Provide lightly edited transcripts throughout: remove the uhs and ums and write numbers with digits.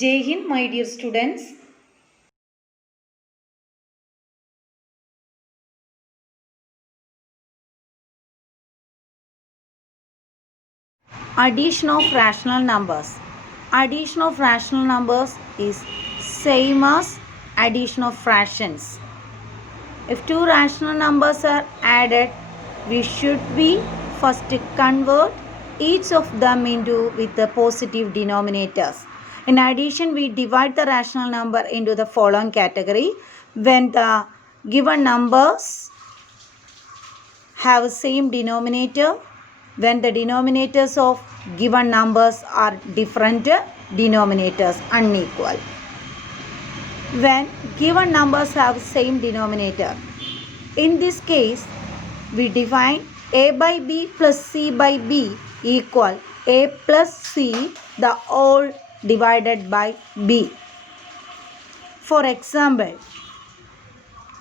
Jai Hind, my dear students. Addition of rational numbers. Addition of rational numbers is same as addition of fractions. If two rational numbers are added, we should be first convert each of them into with the positive denominators. In addition, we divide the rational number into the following category. When the given numbers have same denominator, when the denominators of given numbers are different denominators, unequal. When given numbers have same denominator, in this case we define a by b plus c by b equal a plus c the whole divided by b. For example,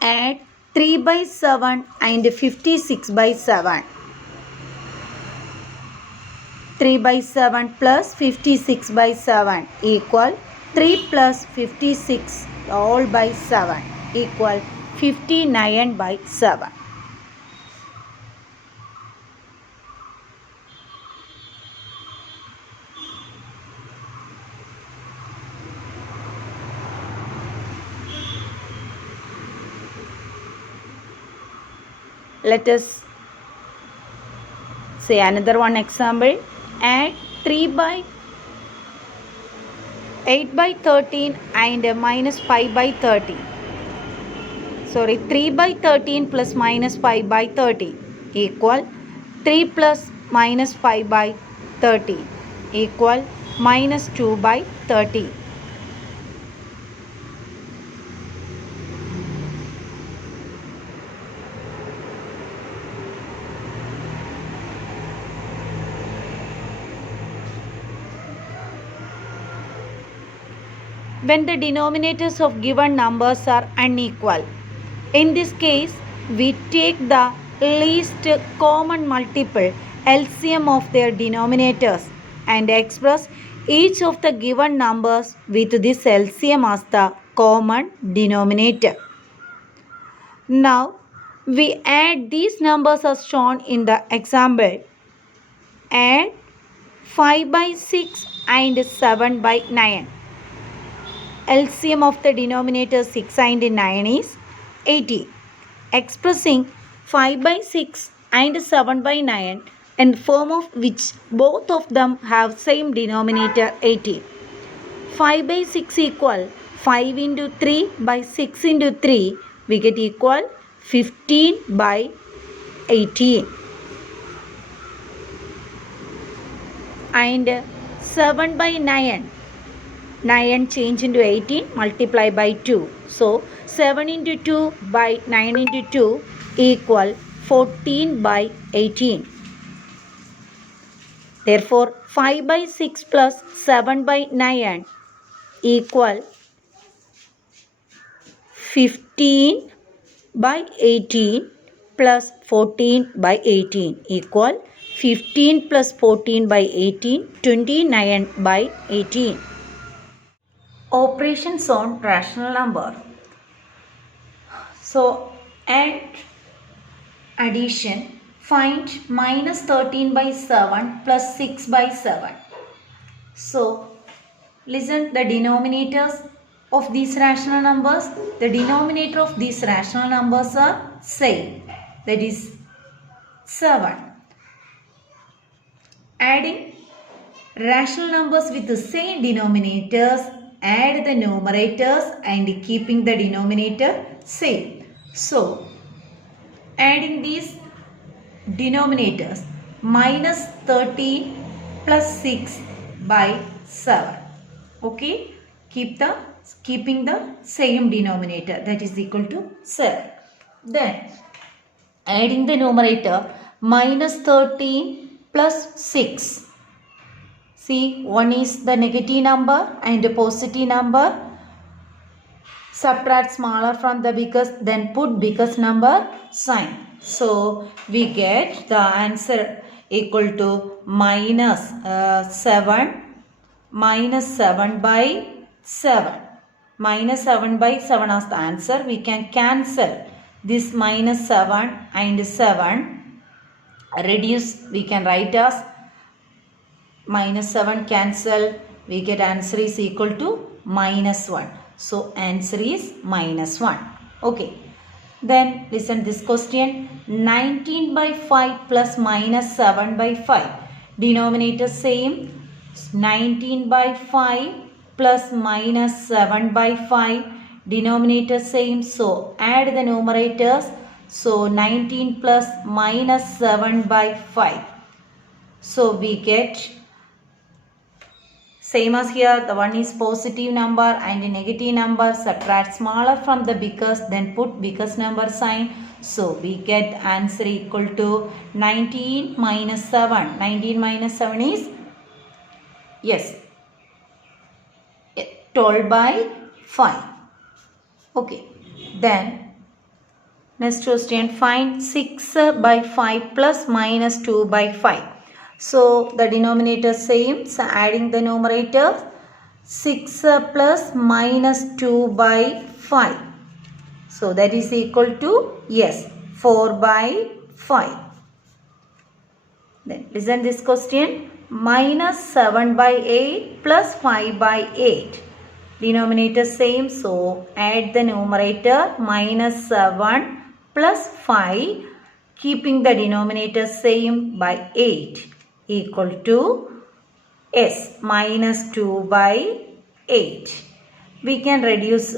add 3 by 7 and 56 by 7. 3 by 7 plus 56 by 7 equal 3 plus 56 all by 7 equal 59 by 7. Let us say another one example. Add 3 by 8 by 13 and minus 5 by 30. 3 by 13 plus minus 5 by 30 equal 3 plus minus 5 by 30 equal minus 2 by 30. When the denominators of given numbers are unequal, in this case we take the least common multiple LCM of their denominators and express each of the given numbers with this LCM as the common denominator. Now we add these numbers as shown in the example. Add 5 by 6 and 7 by 9. LCM of the denominator 6 and 9 is 80. Expressing 5 by 6 and 7 by 9 in form of which both of them have same denominator 80. 5 by 6 equal 5 into 3 by 6 into 3, we get equal 15 by 18. And 7 by 9. 9 change into 18, multiply by 2. So 7 into 2 by 9 into 2 equal 14 by 18. Therefore 5 by 6 plus 7 by 9 equal 15 by 18 plus 14 by 18 equal 15 plus 14 by 18, 29 by 18. Operations on rational number. So at addition, find minus 13 by 7 plus 6 by 7. So listen, the denominators of these rational numbers, the denominator of these rational numbers are same, that is 7. Adding rational numbers with the same denominators, add the numerators and keeping the denominator same. So adding these denominators, minus 13 plus 6 by 7. Okay, keeping the same denominator, that is equal to 7. Then adding the numerator, minus 13 plus 6. See, one is the negative number and the positive number. Subtract smaller from the biggest, then put biggest number sign. So we get the answer equal to minus 7 by 7. Minus 7 by 7 as the answer. We can cancel this minus 7 and 7. Reduce, we can write as minus 7 cancel. We get answer is equal to minus 1. So answer is minus 1. Okay. Then listen this question. 19 by 5 plus minus 7 by 5. Denominator same. 19 by 5 plus minus 7 by 5. Denominator same. So add the numerators. So 19 plus minus 7 by 5. So we get same as here, the one is positive number and a negative number. Subtract smaller from the biggest, then put biggest number sign. So we get answer equal to 19 minus 7. 19 minus 7 is, yes, 12 by 5. Okay. Then next question, find 6 by 5 plus minus 2 by 5. So the denominator same, so adding the numerator 6 plus minus 2 by 5. So that is equal to, yes, 4 by 5. Then listen this question. Minus 7 by 8 plus 5 by 8. Denominator same, so add the numerator minus 7 plus 5, keeping the denominator same, by 8 equal to, yes, minus 2 by 8. We can reduce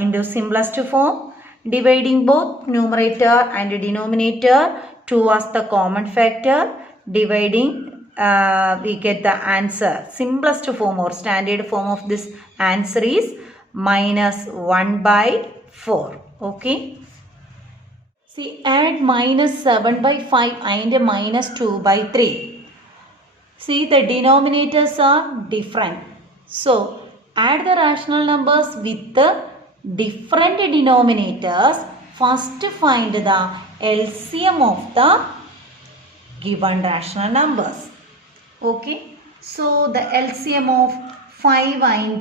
into simplest form, dividing both numerator and denominator. 2 as the common factor, dividing, we get the answer. Simplest form or standard form of this answer is minus 1 by 4. Okay. See, add minus 7 by 5 and minus 2 by 3. See, the denominators are different. So, add the rational numbers with the different denominators. First find the LCM of the given rational numbers. Okay. So, the LCM of 5 and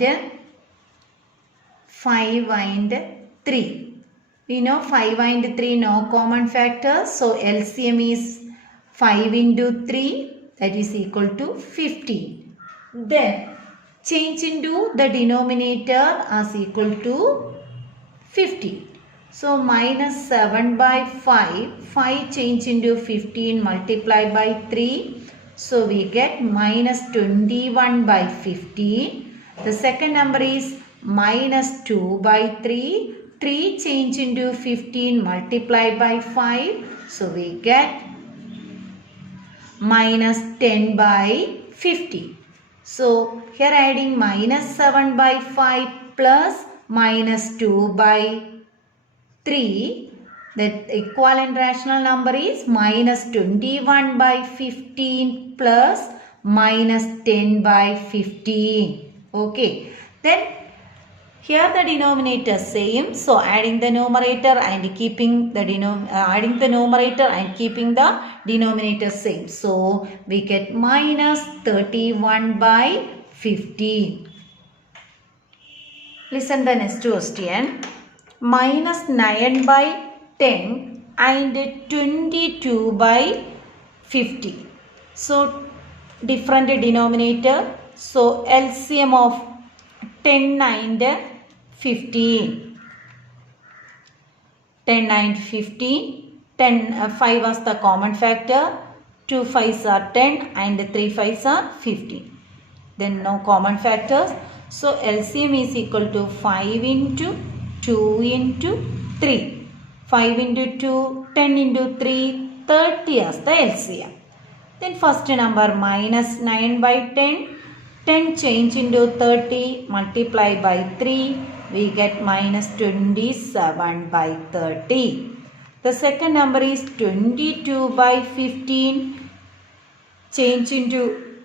3. We know 5 and 3 no common factors. So LCM is 5 into 3, that is equal to 15. Then change into the denominator as equal to 15. So minus 7 by 5. 5 change into 15 multiplied by 3. So we get minus 21 by 15. The second number is minus 2 by 3. 3 change into 15 multiplied by 5. So we get minus 10 by 50. So here adding minus 7 by 5 plus minus 2 by 3. The equivalent rational number is minus 21 by 15 plus minus 10 by 15. Okay. Then here the denominator same, so adding the numerator and keeping the denominator same. So we get minus 31 by 15. Listen the next question. Minus 9 by 10 and 22 by 50. So different denominator. So LCM of 10 and 15. 10 and 15. 5 as the common factor. 2 5s are 10 and 3 5s are 15. Then no common factors. So LCM is equal to 5 into 2 into 3. 5 into 2, 10 into 3, 30 as the LCM. Then first number minus 9 by 10. 10 change into 30 multiplied by 3. We get minus 27 by 30. The second number is 22 by 15. Change into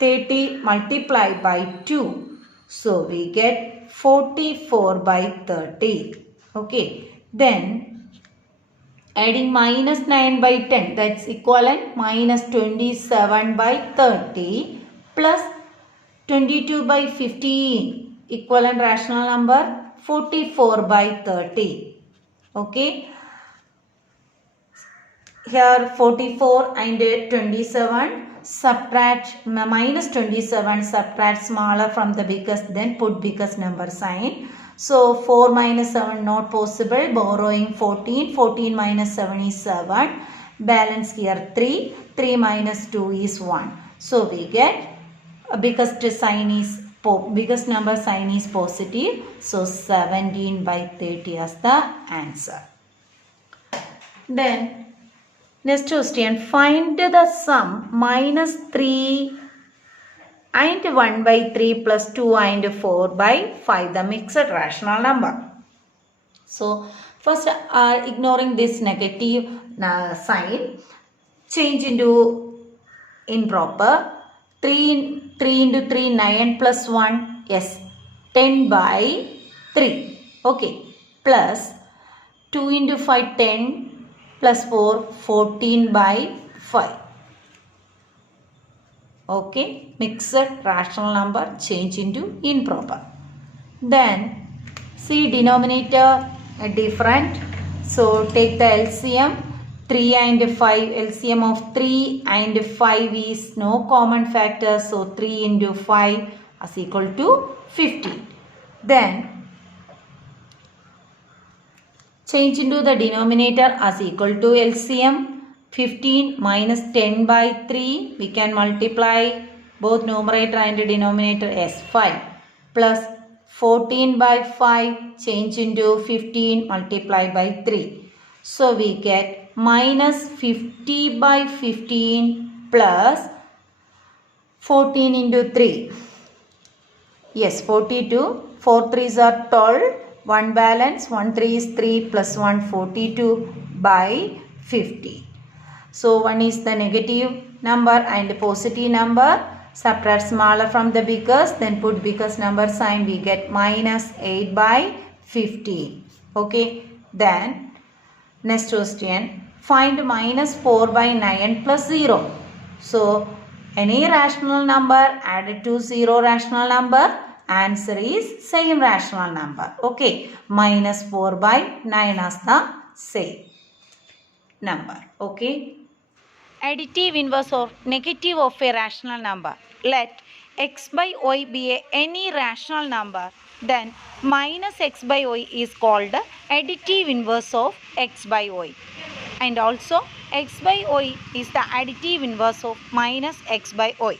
30 multiplied by 2. So we get 44 by 30. Okay. Then adding minus 9 by 10, that's equivalent minus 27 by 30 plus 22 by 15. equivalent rational number 44 by 30. Okay. Here 44 and 27, subtract minus 27, subtract smaller from the biggest, then put biggest number sign. So 4 minus 7 not possible, borrowing 14, 14 minus 7 is 7, balance here 3, 3 minus 2 is 1. So we get biggest number sign is positive, so 17 by 30 as the answer. Then next question, find the sum minus 3 and 1 by 3 plus 2 and 4 by 5, the mixed rational number. So first ignoring this negative sign, change into improper. 3 into 3, 9 plus 1, yes, 10 by 3, okay, plus 2 into 5, 10 plus 4, 14 by 5, okay, mixed rational number, change into improper. Then see denominator different, so take the LCM. 3 and 5, LCM of 3 and 5 is no common factor, so 3 into 5 is equal to 15. Then change into the denominator as equal to LCM. 15 minus 10 by 3, we can multiply both numerator and denominator as 5, plus 14 by 5, change into 15, multiply by 3. So we get minus 50 by 15 plus 14 into 3. Yes, 42. 4 3s are 12. 1 balance. 1 3 is 3 plus 1, 42 by 50. So 1 is the negative number and positive number. Subtract smaller from the biggest. Then put biggest number sign. We get minus 8 by 50. Okay. Then next question, find minus 4 by 9 plus 0. So, any rational number added to 0 rational number, answer is same rational number. Okay, minus 4 by 9 as the same number. Okay. Additive inverse or negative of a rational number. Let x by y be any rational number, then minus x by y is called the additive inverse of x by y. And also x by y is the additive inverse of minus x by y.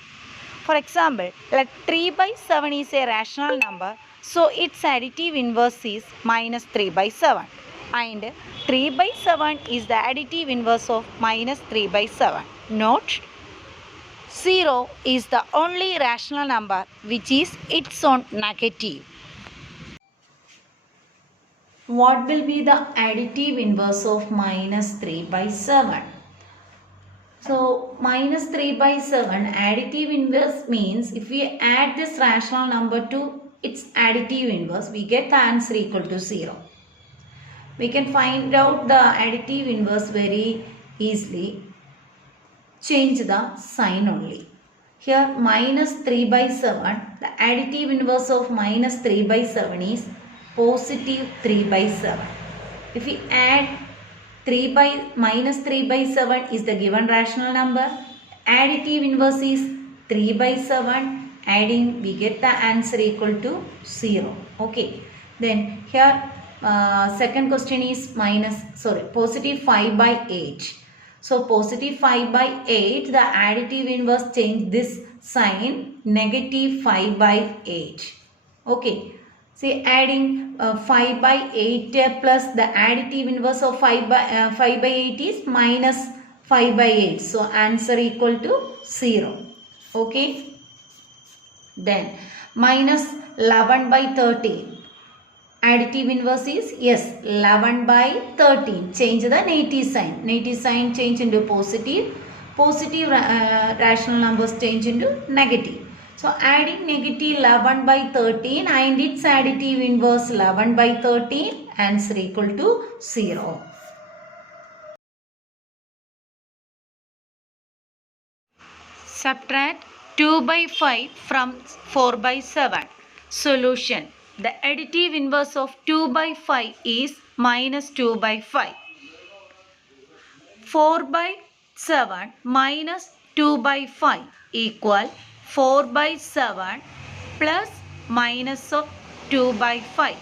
For example, let 3 by 7 is a rational number, so its additive inverse is minus 3 by 7. And 3 by 7 is the additive inverse of minus 3 by 7. Note, 0 is the only rational number which is its own negative. What will be the additive inverse of minus 3 by 7? So, minus 3 by 7 additive inverse means if we add this rational number to its additive inverse, we get the answer equal to 0. We can find out the additive inverse very easily. Change the sign only. Here minus 3 by 7, the additive inverse of minus 3 by 7 is positive 3 by 7. If we add minus 3 by 7 is the given rational number. Additive inverse is 3 by 7. Adding, we get the answer equal to 0. Okay. Then here second question is positive 5 by 8. So positive 5 by 8, the additive inverse change this sign, negative 5 by 8. Okay. See, adding 5 by 8 plus the additive inverse of 5 by 8 is minus 5 by 8. So answer equal to 0. Okay. Then minus 11 by 13. Additive inverse is, yes, 11 by 13. Change the negative sign. Negative sign change into positive. Positive rational numbers change into negative. So adding negative 11 by 13 and its additive inverse 11 by 13, answer equal to 0. Subtract 2 by 5 from 4 by 7. Solution. The additive inverse of 2 by 5 is minus 2 by 5. 4 by 7 minus 2 by 5 equal 4 by 7 plus minus of 2 by 5.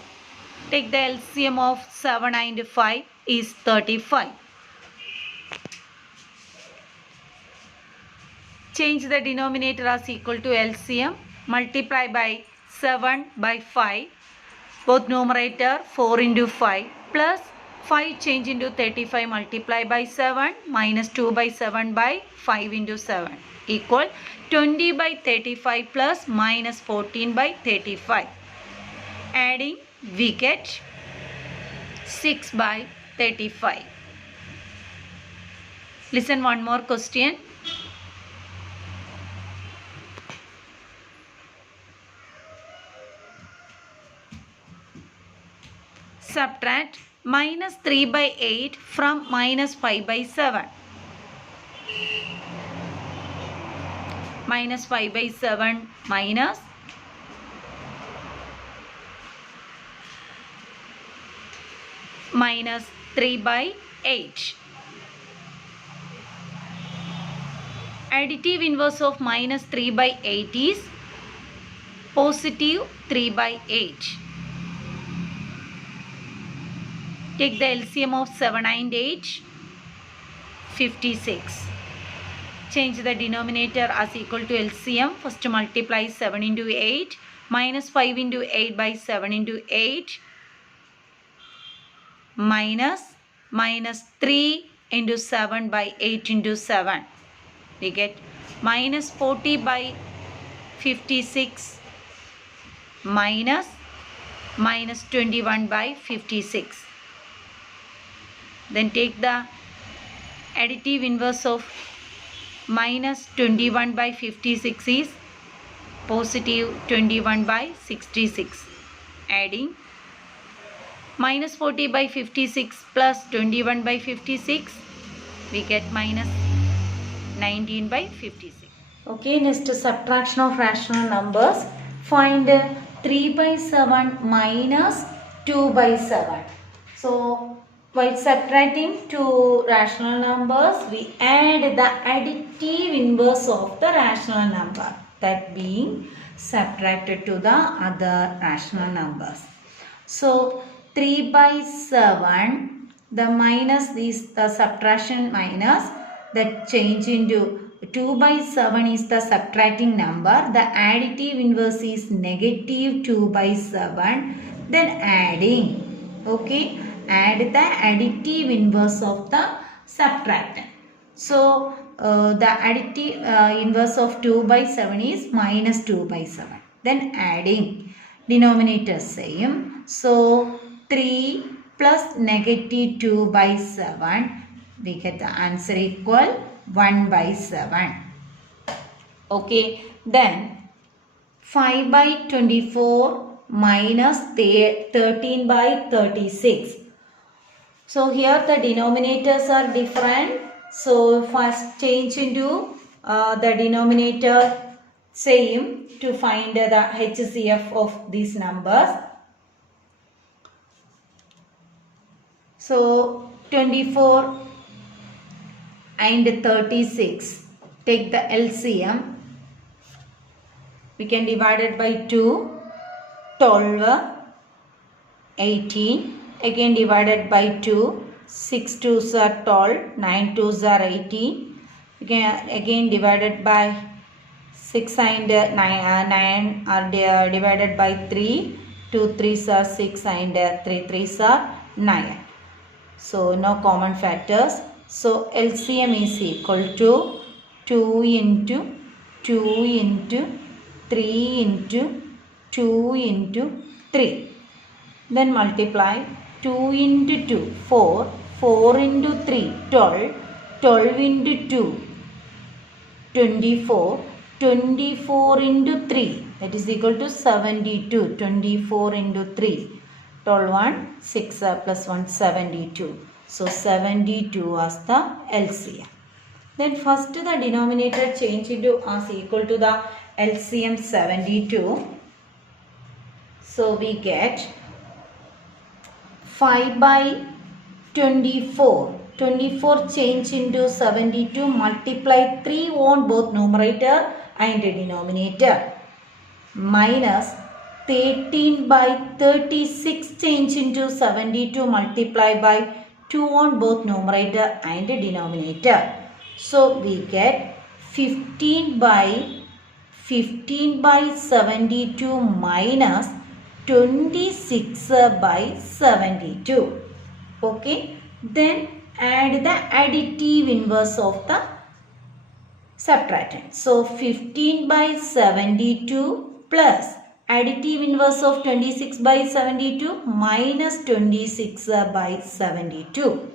Take the LCM of 7 and 5 is 35. Change the denominator as equal to LCM. Multiply by 7 by 5. Both numerator 4 into 5 plus 5 change into 35 multiply by 7 minus 2 by 7 by 5 into 7 equal 20 by 35 plus minus 14 by 35. Adding we get 6 by 35. Listen one more question. Subtract minus 3 by 8 from minus 5 by 7. Minus 5 by 7 minus minus 3 by 8. Additive inverse of minus 3 by 8 is positive 3 by 8. Take the LCM of 7 and 8, 56. Change the denominator as equal to LCM. First multiply 7 into 8 minus 5 into 8 by 7 into 8 minus 3 into 7 by 8 into 7. We get minus 40 by 56 minus 21 by 56. Then take the additive inverse of minus 21 by 56 is positive 21 by 66. Adding minus 40 by 56 plus 21 by 56, we get minus 19 by 56. Okay, next subtraction of rational numbers. Find 3 by 7 minus 2 by 7. So, while subtracting two rational numbers, we add the additive inverse of the rational number, that being subtracted to the other rational numbers. So, 3 by 7, the minus is the subtraction minus, that change into 2 by 7 is the subtracting number, the additive inverse is negative 2 by 7, then adding, okay, add the additive inverse of the subtractant. So, the additive inverse of 2 by 7 is minus 2 by 7. Then adding, denominator same. So, 3 plus negative 2 by 7, we get the answer equal 1 by 7. Okay, then 5 by 24 minus 13 by 36. So here the denominators are different. So first change into the denominator same to find the HCF of these numbers. So 24 and 36. Take the LCM. We can divide it by 2. 12, 18. Again divided by 2, 6 2s are 12, 9 2s are 18. Again divided by 6 and 9 are divided by 3, 2 3s are 6 and 3 3s are 9. So no common factors. So LCM is equal to 2 into 2 into 3 into 2 into 3. Then multiply 2 into 2, 4, 4 into 3, 12, 12 into 2, 24, 24 into 3, that is equal to 72, 24 into 3, 12, 1, 6 plus 1, 72. So, 72 was the LCM. Then first the denominator change into as equal to the LCM 72. So we get 5 by 24. 24 change into 72, multiply 3 on both numerator and denominator. Minus 13 by 36 change into 72, multiply by 2 on both numerator and denominator. So we get 15 by 72 minus 26 by 72. Okay. Then add the additive inverse of the subtractant. So 15 by 72 plus additive inverse of 26 by 72 minus 26 by 72.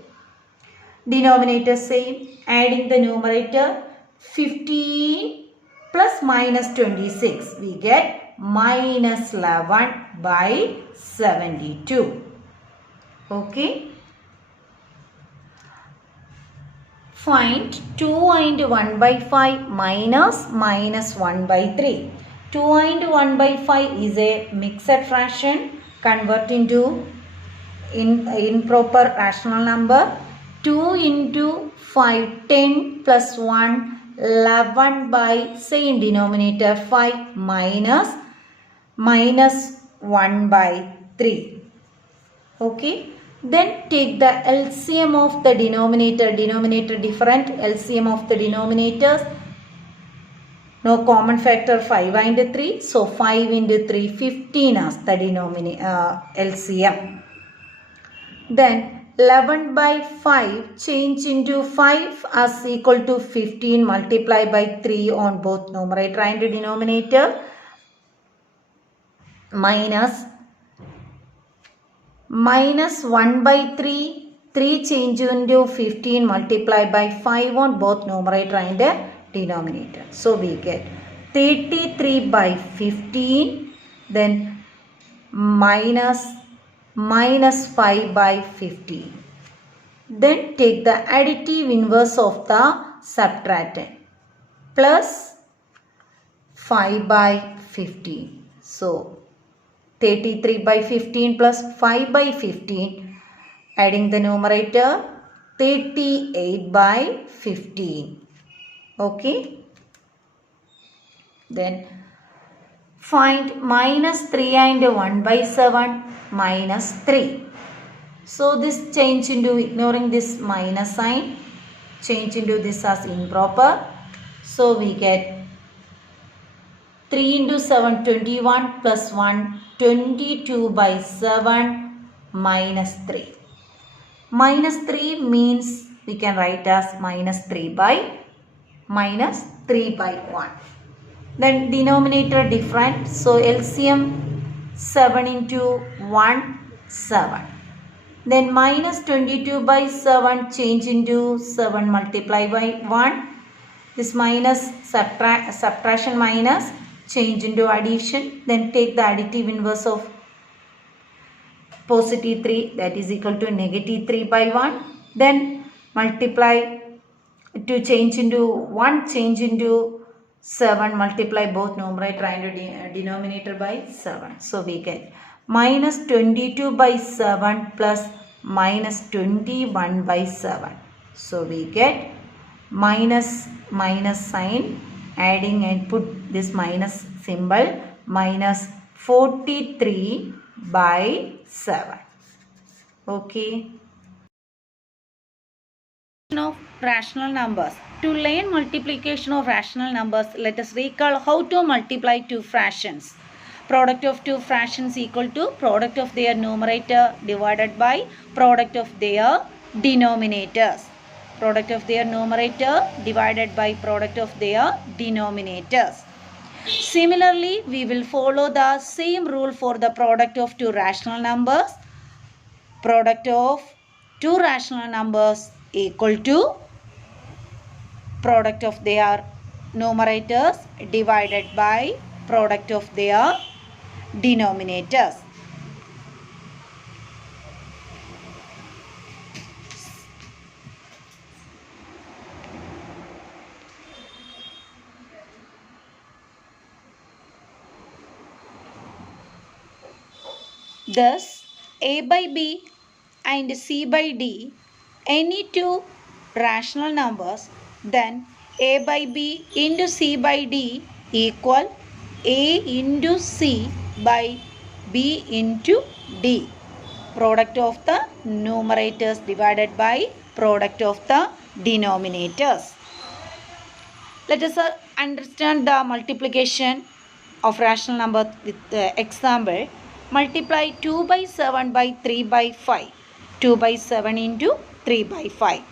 Denominator same. Adding the numerator 15 plus minus 26. We get minus 11 by 72. Okay. Find 2 and 1 by 5 minus 1 by 3. 2 and 1 by 5 is a mixed fraction. Convert into improper rational number. 2 into 5, 10 plus 1, 11 by same denominator 5 minus 1 by 3. Okay. Then take the LCM of the denominator. Denominator different. LCM of the denominators. No common factor 5 and 3. So 5 into 3, 15 as the LCM. Then 11 by 5 change into 5 as equal to 15, multiply by 3 on both numerator and denominator. Minus 1 by 3, 3 change into 15, multiply by 5 on both numerator and denominator. So we get 33 by 15, then minus 5 by 15. Then take the additive inverse of the subtractant. Plus 5 by 15. So 33 by 15 plus 5 by 15. Adding the numerator 38 by 15. Okay. Then find minus 3 and 1 by 7 minus 3. So this change into, ignoring this minus sign, change into this as improper. So we get 3 into 7, 21 plus 1, 22 by 7 minus 3. Minus 3 means we can write as minus 3 by 1. Then denominator different. So LCM 7 into 1, 7. Then minus 22 by 7 change into 7 multiply by 1. This minus subtraction minus change into addition. Then take the additive inverse of positive 3, that is equal to negative 3 by 1. Then multiply to change into 1, change into 7, multiply both numerator and denominator by 7. So we get minus 22 by 7 plus minus 21 by 7. So we get minus sign, adding and put this minus symbol, minus 43 by 7. Okay. Of rational numbers. To learn multiplication of rational numbers, let us recall how to multiply two fractions. Product of two fractions equal to product of their numerator divided by product of their denominators. Product of their numerator divided by product of their denominators. Similarly, we will follow the same rule for the product of two rational numbers. Product of two rational numbers equal to product of their numerators divided by product of their denominators. Thus, A by B and C by D any two rational numbers, then A by B into C by D equal A into C by B into D. Product of the numerators divided by product of the denominators. Let us understand the multiplication of rational number with the example. Multiply 2 by 7 by 3 by 5. 2 by 7 into 3 by 5.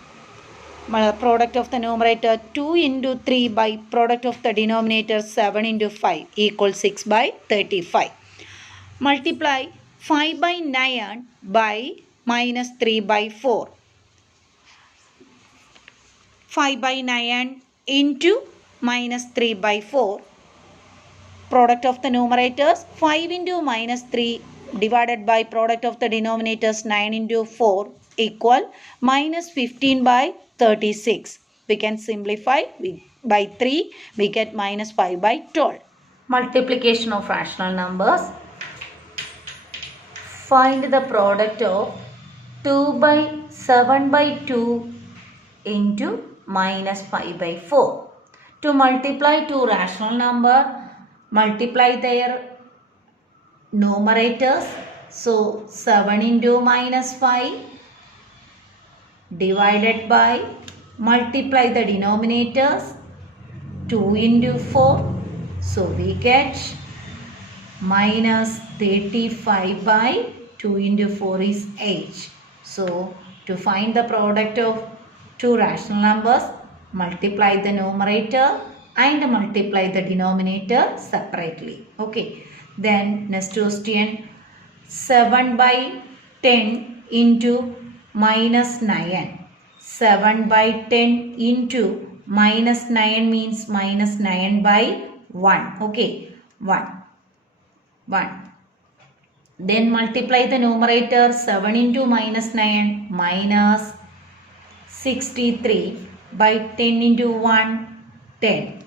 Product of the numerator 2 into 3 by product of the denominator 7 into 5 equals 6 by 35. Multiply 5 by 9 by minus 3 by 4. 5 by 9 into minus 3 by 4. Product of the numerators 5 into minus 3 divided by product of the denominators 9 into 4 equal minus 15 by 36. We can simplify by 3. We get minus 5 by 12. Multiplication of rational numbers. Find the product of 2 by 7 by 2 into minus 5 by 4. To multiply two rational number, multiply their numerators. So 7 into minus 5 divided by multiply the denominators 2 into 4. So we get minus 35 by 2 into 4 is 8. So to find the product of two rational numbers, multiply the numerator and multiply the denominator separately. Okay. Then next question, 7 by 10 into minus 9. 7 by 10 into minus 9 means minus 9 by 1. Okay. 1. Then multiply the numerator 7 into minus 9 minus 63 by 10 into 1 10.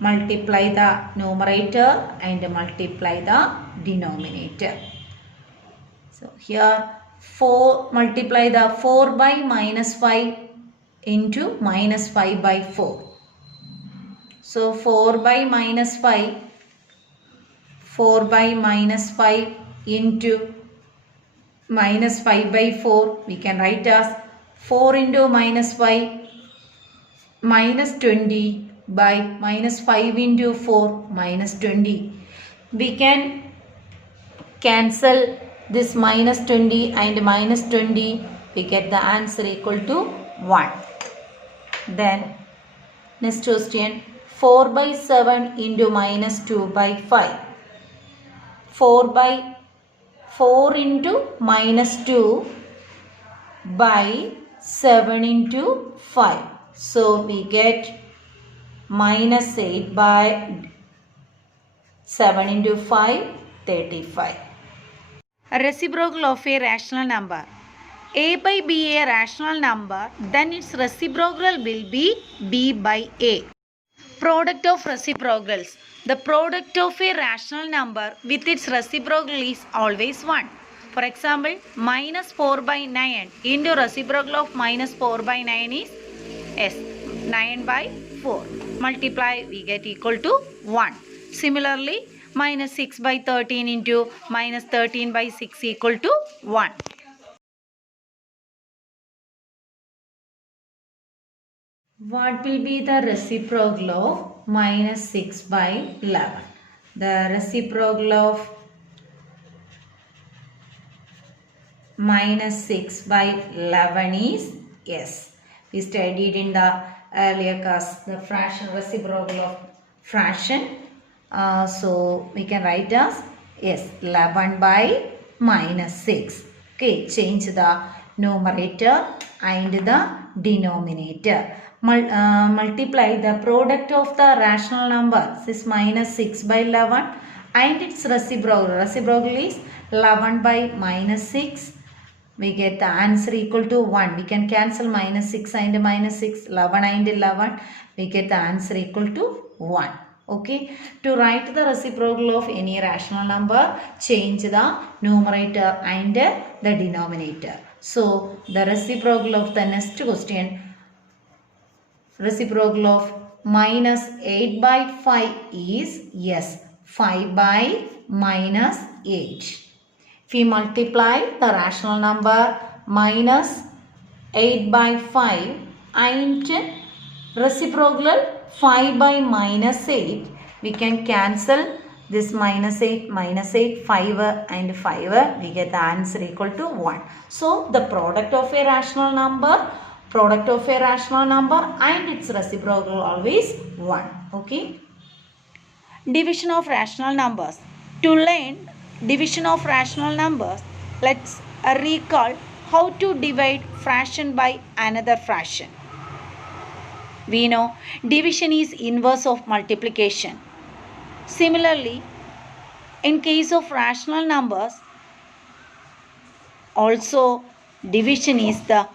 Multiply the numerator and multiply the denominator. So here 4 multiply the 4 by minus 5 into minus 5 by 4. So 4 by minus 5 into minus 5 by 4 we can write as 4 into minus 5 minus 20 by minus 5 into 4 minus 20. We can cancel this minus 20 and minus 20. We get the answer equal to 1. Then next question, 4 by 7 into minus 2 by 5. 4 into minus 2 by 7 into 5. So we get minus 8 by 7 into 5, 35. A reciprocal of a rational number. A by B a rational number, then its reciprocal will be B by A. Product of reciprocals. The product of a rational number with its reciprocal is always 1. For example, minus 4 by 9 into reciprocal of minus 4 by 9 is 9 by 4. Multiply, we get equal to 1. Similarly, minus 6 by 13 into minus 13 by 6 equal to 1. What will be the reciprocal of minus 6 by 11? The reciprocal of minus 6 by 11 is yes. We studied in the earlier class the fraction reciprocal of fraction. So we can write as yes 11 by minus 6. Okay, change the numerator and the denominator. Multiply the product of the rational number, this is minus 6 by 11 and its reciprocal. Reciprocal is 11 by minus 6. We get the answer equal to 1. We can cancel minus 6 and minus 6, 11 and 11. We get the answer equal to 1. Okay, to write the reciprocal of any rational number, change the numerator and the denominator. So, the reciprocal of the next question, reciprocal of minus 8 by 5 is, yes, 5 by minus 8. If we multiply the rational number minus 8 by 5 and reciprocal 5 by minus 8, we can cancel this minus 8, 5 and 5, we get the answer equal to 1. So, the product of a rational number and its reciprocal always 1. Okay. Division of rational numbers. To learn division of rational numbers, let's recall how to divide fraction by another fraction. We know division is inverse of multiplication. Similarly, in case of rational numbers, also division is the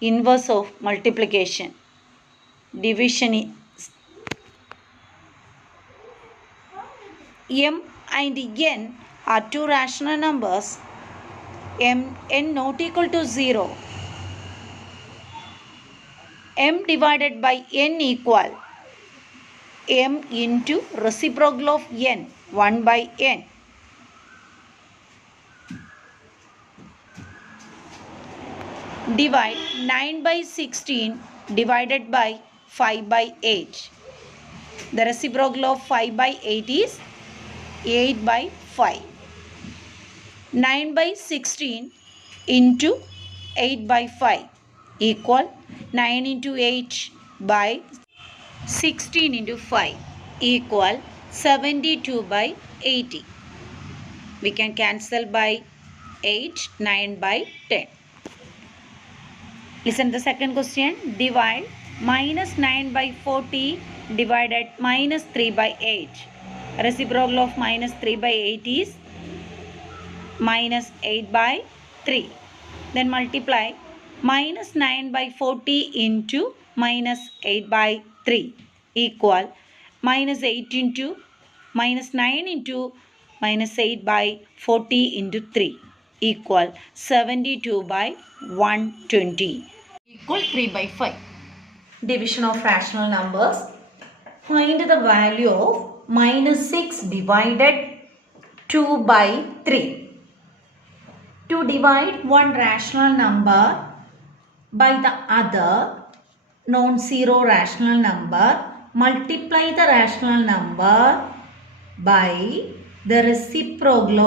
inverse of multiplication. Division is m and n are two rational numbers. N not equal to 0. M divided by n equal m into reciprocal of n, 1 by n. Divide 9 by 16 divided by 5 by 8. The reciprocal of 5 by 8 is 8 by 5. 9 by 16 into 8 by 5 equal 9 into 8 by 16 into 5 equal 72 by 80. We can cancel by 8, 9 by 10. Listen to the second question. Divide minus 9 by 40 divided minus 3 by 8. Reciprocal of minus 3 by 8 is minus 8 by 3. Then multiply minus 9 by 40 into minus 8 by 3 equal minus 8 into minus 9 into minus 8 by 40 into 3 equal 72 by 120 equal 3 by 5. Division of rational numbers. Find the value of minus 6 divided 2 by 3. To divide one rational number by the other non-zero rational number, multiply the rational number by the reciprocal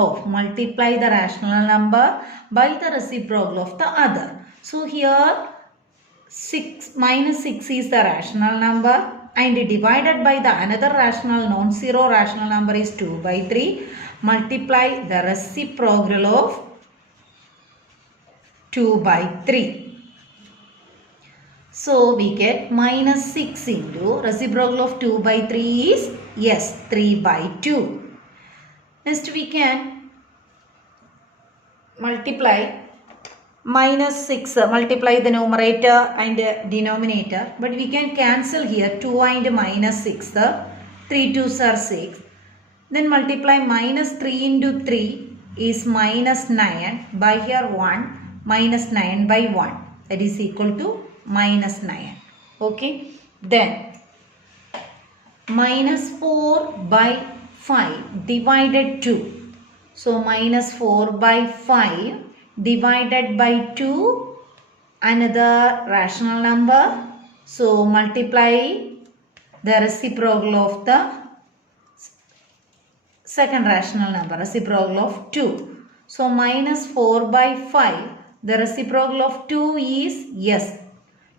of the other. So here minus 6 is the rational number and divided by the another rational non-zero rational number is 2 by 3. Multiply the reciprocal of 2 by 3. So we get minus 6 into reciprocal of 2 by 3 is, yes, 3 by 2. Next we can multiply minus 6, multiply the numerator and denominator, but we can cancel here 2 and minus 6, 3 2s are 6. Then multiply minus 3 into 3 is minus 9, by here 1, minus 9 by 1, that is equal to minus 9. Okay, then minus 4 by 5 divided 2. So minus 4 by 5 divided by 2, another rational number. So multiply the reciprocal of the second rational number, reciprocal of 2. So minus 4 by 5, the reciprocal of 2 is, yes,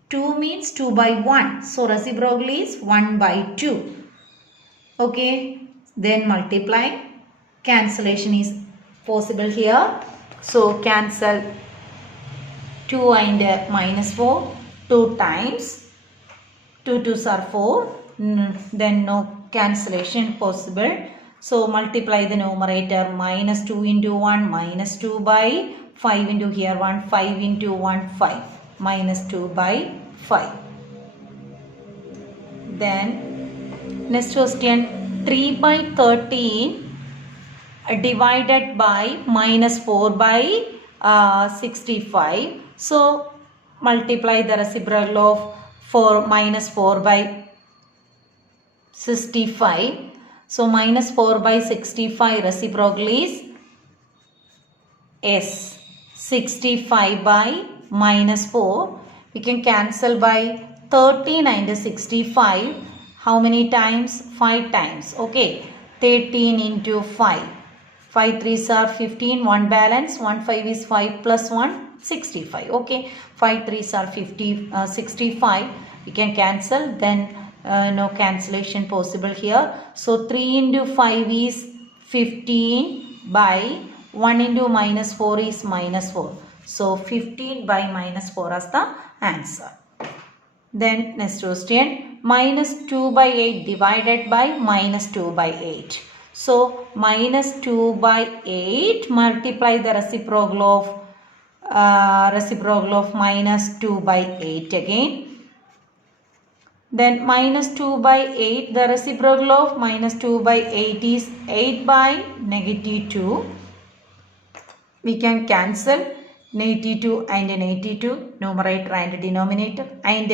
2 means 2 by 1. So reciprocal is 1 by 2. Okay, then multiply. Cancellation is possible here. So cancel 2 and minus 4 2 times. 2 2s are 4. Then no cancellation possible. So multiply the numerator, minus 2 into 1, minus 2 by 5 into here 1, 5 into 1, 5, minus 2 by 5. Then next question, 3 by 13 divided by minus 4 by 65. So multiply the reciprocal of 4 minus 4 by 65. So minus 4 by 65 reciprocal is S. 65 by minus 4. We can cancel by 13 and 65. How many times? 5 times. Okay. 13 into 5. 5 3s are 15. 1 balance. 1 5 is 5 plus 1. 65. Okay. 5 3s are 65. We can cancel. Then no cancellation possible here. So 3 into 5 is 15 by 1 into minus 4 is minus 4. So 15 by minus 4 as the answer. Then next question, minus 2 by 8 divided by minus 2 by 8. So minus 2 by 8 multiply the reciprocal of minus 2 by 8 again. Then minus 2 by 8, the reciprocal of minus 2 by 8 is 8 by negative 2. We can cancel negative 2 and negative 2, numerator and denominator, and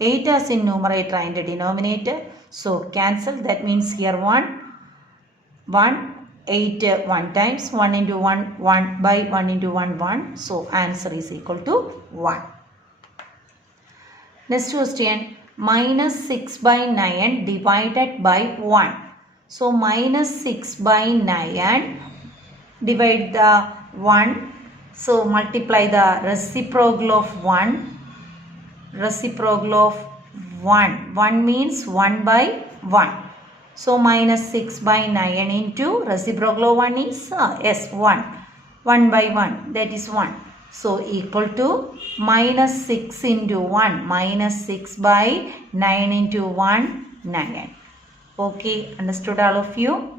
8 as in numerator and denominator. So cancel, that means here 1, 8 1 times, 1 into 1, 1 by 1 into 1, 1. So answer is equal to 1. Next question, minus 6 by 9 divided by 1. So minus 6 by 9, divide the 1. So multiply the reciprocal of 1. Reciprocal of 1. 1 means 1 by 1. So minus 6 by 9 into reciprocal of 1 is yes, 1. 1 by 1, that is 1. So equal to minus 6 into 1. Minus 6 by 9 into 1, 9. Okay, understood all of you?